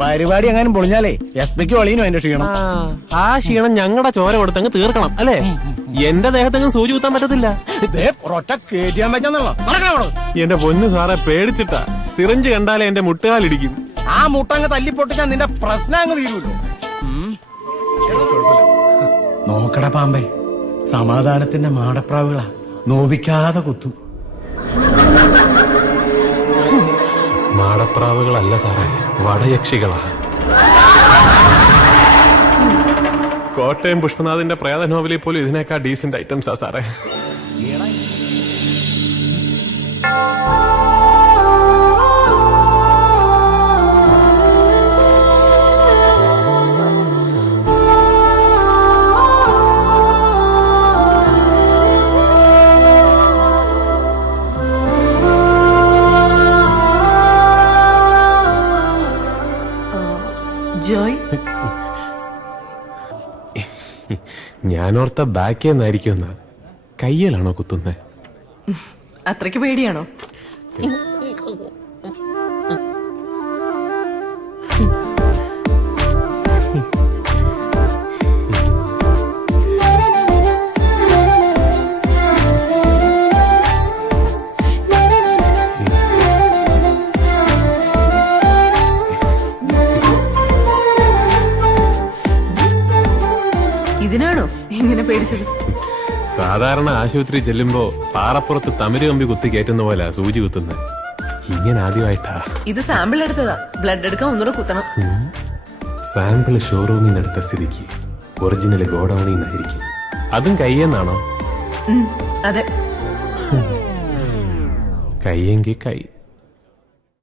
പരിപാടി എങ്ങാനും പൊളിഞ്ഞാലേ എസ്പിക്ക് ഒളിയനും അതിന്റെ ക്ഷീണം. ആ ക്ഷീണം ഞങ്ങളുടെ ചോര കൊടുത്തങ്ങ് തീർക്കണം അല്ലേ? എന്റെ ദേഹത്തെങ്ങും സൂചി കുത്താൻ പറ്റത്തില്ല. എന്റെ പൊന്നു സാറെ പേടിച്ചിട്ടാ. സിറിഞ്ച് കണ്ടാലേ എന്റെ മുട്ടുകാലിടിക്കും. ആ മുട്ടങ്ങ് തല്ലിപ്പൊട്ടിച്ചാൽ നിന്റെ പ്രശ്നം അങ്ങ് തീരുമല്ലോ. നോക്കട പാമ്പേ, സമാധാനത്തിന്റെ മാടപ്രാവുകളാ, നോവിക്കാതെ കുത്തും. മാടപ്രാവുകളല്ല സാറേ, വടയക്ഷികളാ. കോട്ടയം പുഷ്പനാഥിന്റെ പ്രേത നോവലിൽ പോലും ഇതിനേക്കാൾ ഡീസന്റ് ഐറ്റംസാ സാറേ. ജോയ്, ഞാനോർത്ത ബാക്കേന്നായിരിക്കും. കയ്യിലാണോ കുത്തുന്നത്? അത്രയ്ക്ക് പേടിയാണോ? ഇതിനാണോ ഇങ്ങനെ പേടിച്ചത്? സാധാരണ ആശുപത്രി ചെല്ലുമ്പോ പാറപ്പുറത്ത് തമിര് കമ്പി കുത്തി കയറ്റുന്ന പോലെ സൂചി കുത്തുന്നത്. ഇങ്ങനെ ആദ്യമായിട്ടാ. ഇത് സാമ്പിൾ എടുത്തതാ. ബ്ലഡ് എടുക്കാൻ ഒന്നുകൂടെ കുത്തണം. സാമ്പിള് ഷോറൂമിൽ നിന്ന് എടുത്ത സ്ഥിതിക്ക് ഒറിജിനൽ ഗോഡൌണിൽ നിന്നായിരിക്കും. അതും കയ്യെന്നാണോ? അതെ. കയ്യെങ്കിൽ കൈ.